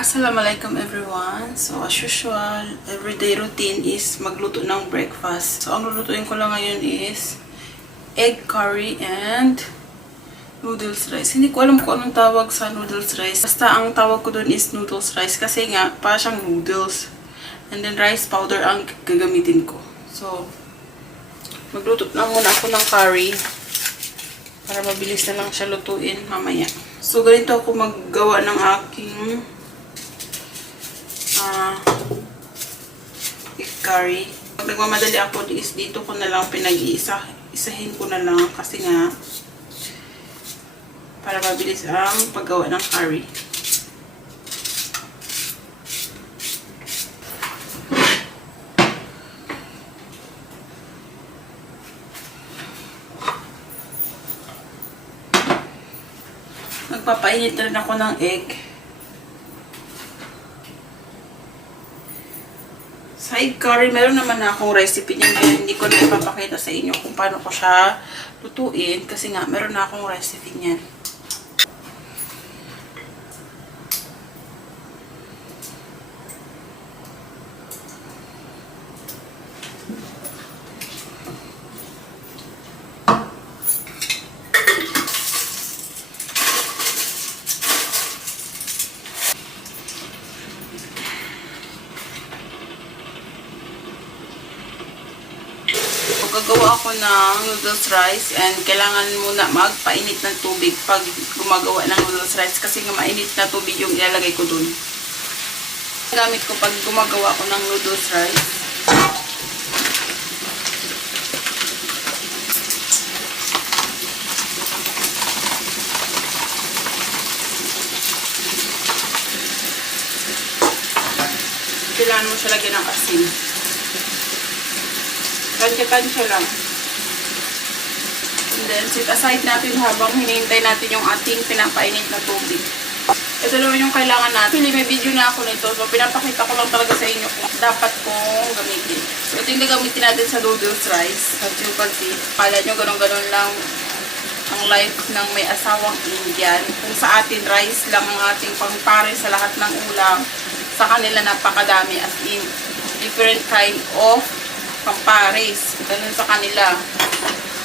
Assalamualaikum everyone. So as usual, everyday routine is magluto ng breakfast. So ang lulutuin ko lang ngayon is egg curry and noodles rice. Hindi ko alam kung anong tawag sa noodles rice. Basta ang tawag ko dun is noodles rice kasi nga para siyang noodles. And then rice powder ang gagamitin ko. So magluto na muna ako ng curry para mabilis na lang siya lutuin mamaya. So ganito ako maggawa ng aking egg curry. Pag nagmamadali ako is dito ko na lang isahin ko na lang kasi nga para mabilis ang paggawa ng curry. Magpapainit rin ako ng egg. Sa egg curry, meron naman na akong recipe niyan pero hindi ko na ipapakita sa inyo kung paano ko siya lutuin kasi nga meron na akong recipe niyan. Gagawa ako ng noodles rice and kailangan muna magpainit ng tubig pag gumagawa ng noodles rice kasi nga mainit na tubig yung ilalagay ko dun. Gamit ko pag gumagawa ako ng noodles rice. Kailangan mo siya lagyan ng asin. Tansya-tansya lang. And then, set aside natin habang hinihintay natin yung ating pinapainit na tubig. Ito naman yung kailangan natin. Actually, may video na ako nito. So, pinapakita ko lang talaga sa inyo kung dapat kong gamitin. So, ito yung gagamitin natin sa noodles rice. As you can see, kala nyo ganun-ganun lang ang life ng may asawang Indian. Kung sa atin, rice lang ang ating pangpare sa lahat ng ulam. Sa kanila, napakadami. As in, different kind of pampares. Ganun sa kanila.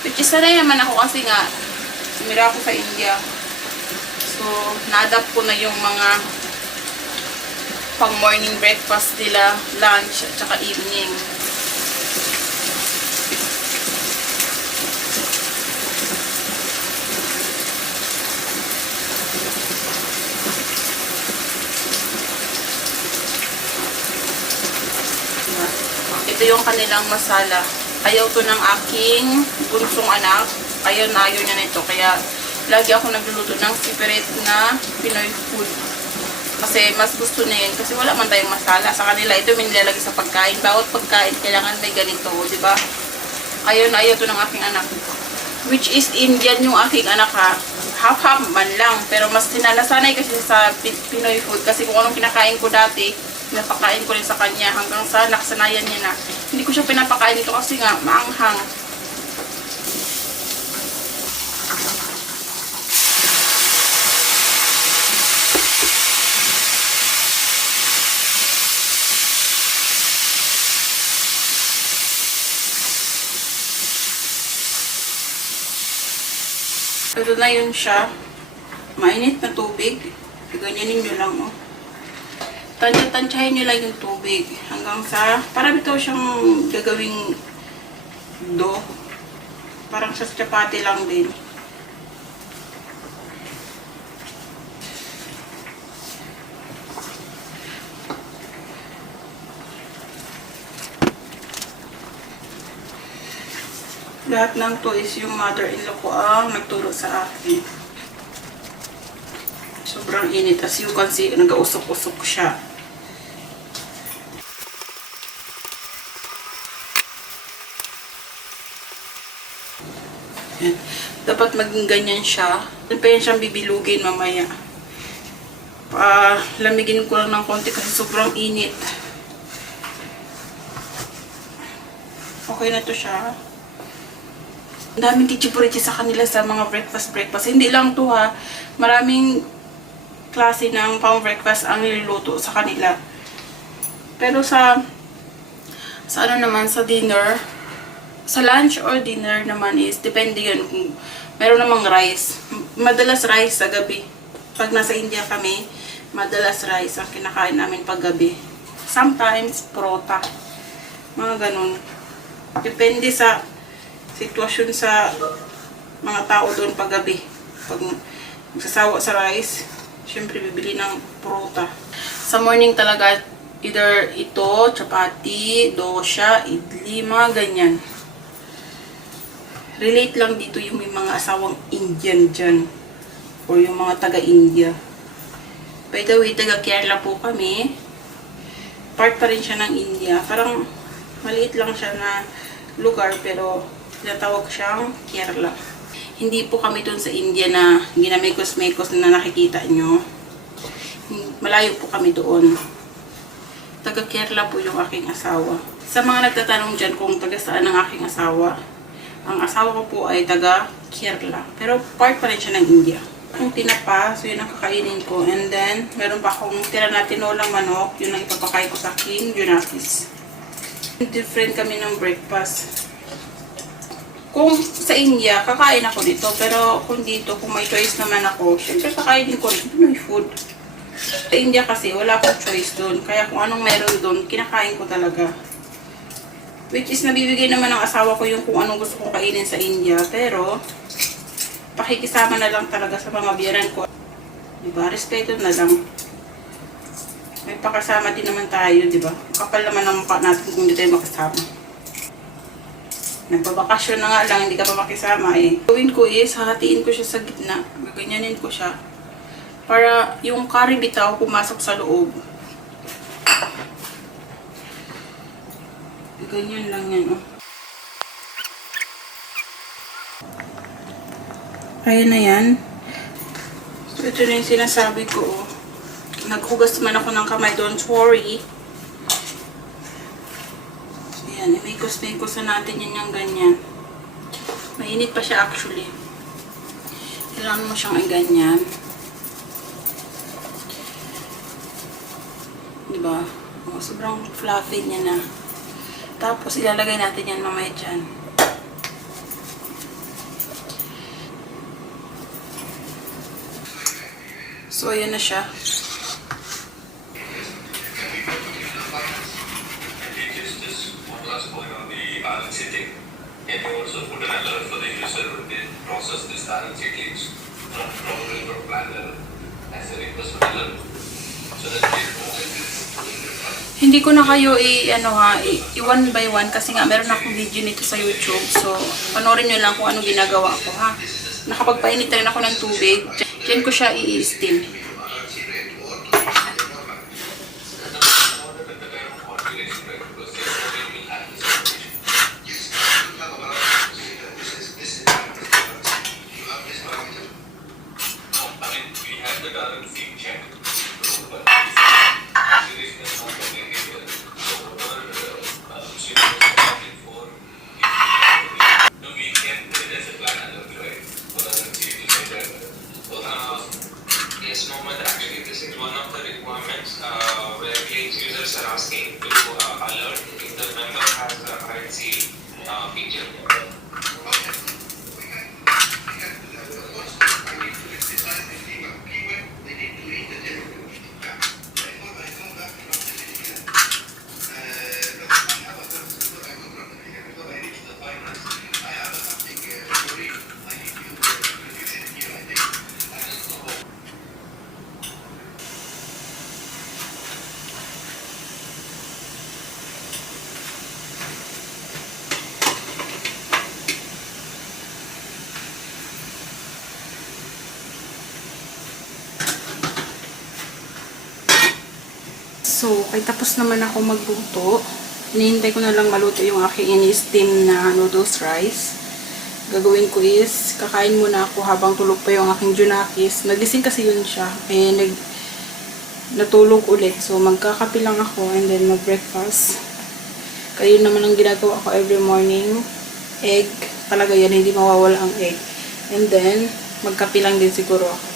Which is sanay naman ako kasi nga sumira ako sa India. So, na-adapt ko na yung mga pang morning breakfast nila, lunch, at saka evening. Ito yung kanilang masala. Ayaw to ng aking bunsong anak. Ayaw na ayaw niya nito. Kaya lagi ako nagluluto ng separate na Pinoy food. Kasi mas gusto niya yun. Kasi wala man tayong masala. Sa kanila ito may nilalagay sa pagkain. Bawat pagkain kailangan may ganito. Diba? Ayaw na ayaw to ng aking anak. Which is Indian yung aking anak ha. Half-half man lang. Pero mas sinanasanay kasi sa Pinoy food. Kasi kung anong kinakain ko dati, pinapakain ko rin sa kanya hanggang sa nakasanayan niya na. Hindi ko siya pinapakain dito kasi nga maanghang. Ito na yun siya. Mainit na tubig. Ganyanin nyo lang oh. Tansyahin nyo lang yung tubig hanggang sa, parang ito siyang gagawing dough. Parang sa chapati lang din. Lahat ng to is yung mother-in-law ko ang nagturo sa akin. Sobrang init. As you can see, nag-usok-usok siya. Yan. Dapat maging ganyan siya. Then pa yan siyang bibilugin mamaya. Lamigin ko lang ng konti kasi sobrang init. Okay na to siya. Ang daming kichipurichi sa kanila sa mga breakfast. Hindi lang to ha. Maraming klase ng pang-breakfast ang niluluto sa kanila. Pero sa ano naman, sa dinner, sa lunch or dinner naman is, depende yun kung meron namang rice. Madalas rice sa gabi. Pag nasa India kami, madalas rice ang kinakain namin pag gabi. Sometimes, prota. Mga ganun. Depende sa sitwasyon sa mga tao doon pag gabi. Pag magsasawa sa rice, syempre bibili ng prota. Sa morning talaga, either ito, chapati, dosha, idli, mga ganyan. Relate lang dito yung may mga asawang Indian dyan. Or yung mga taga-India. By the way, taga-Kerala po kami. Part pa rin siya ng India. Parang maliit lang siya na lugar, pero tinatawag siyang Kerala. Hindi po kami dun sa India na ginamekos-mekos na nakikita nyo. Malayo po kami doon. Taga Kerala po yung aking asawa. Sa mga nagtatanong dyan kung taga saan ang aking asawa, ang asawa ko po ay taga Kerala. Pero part pa rin siya ng India. Yung tinapa, so yun ang kakainin ko. And then, meron pa akong tira na tinolang manok. Yun ang ipapakain ko sa aking Junakis. Different kami ng breakfast. Kung sa India, kakain ako dito. Pero kung dito, kung may choice naman ako, syempre kakainin ko rin Pinoy food. Sa India kasi, wala akong choice doon. Kaya kung anong meron doon, kinakain ko talaga. Which is, nabibigay naman ng asawa ko yung kung anong gusto kong kainin sa India. Pero, pakikisama na lang talaga sa mga biyanan ko. Diba? Respeto na lang. May pakasama din naman tayo, diba? Kapal naman ang mukha natin kung hindi tayo makasama. Nagbabakasyon na nga lang, hindi ka pa makisama eh. Gawin ko is, hahatiin ko siya sa gitna. Gaganyanin ko siya. Para yung curry bitaw pumasok sa loob. Ganyan lang yan, oh. Kaya na yan. So, ito na yung sinasabi ko, oh. Naghugas man ako ng kamay, don't worry. Ayan, imikos-mikos na natin yan yung ganyan. Mainit pa siya actually. Kailangan mo siyang ganyan. Diba? Oh, sobrang fluffy niya na. Tapos, ilalagay natin yan mamaya dyan. So, ayan na siya. Hindi ko na kayo i-one by one kasi nga meron akong video nito sa YouTube. So, panoorin nyo lang kung ano ginagawa ko, ha. Nakapagpainit rin ako ng tubig. Diyan ko siya i-steam. So, ay tapos naman ako magluto. Hinihintay ko na lang maluto yung aking ini-steam na noodles rice. Gagawin ko is, kakain muna ako habang tulog pa yung aking Junakis. Nagising kasi yun siya. Eh, natulog uli. So, magkakape lang ako and then mag-breakfast. Kayo naman ang ginagawa ko every morning. Egg. Talaga yan, hindi mawawala ang egg. And then, magkape lang din siguro ako.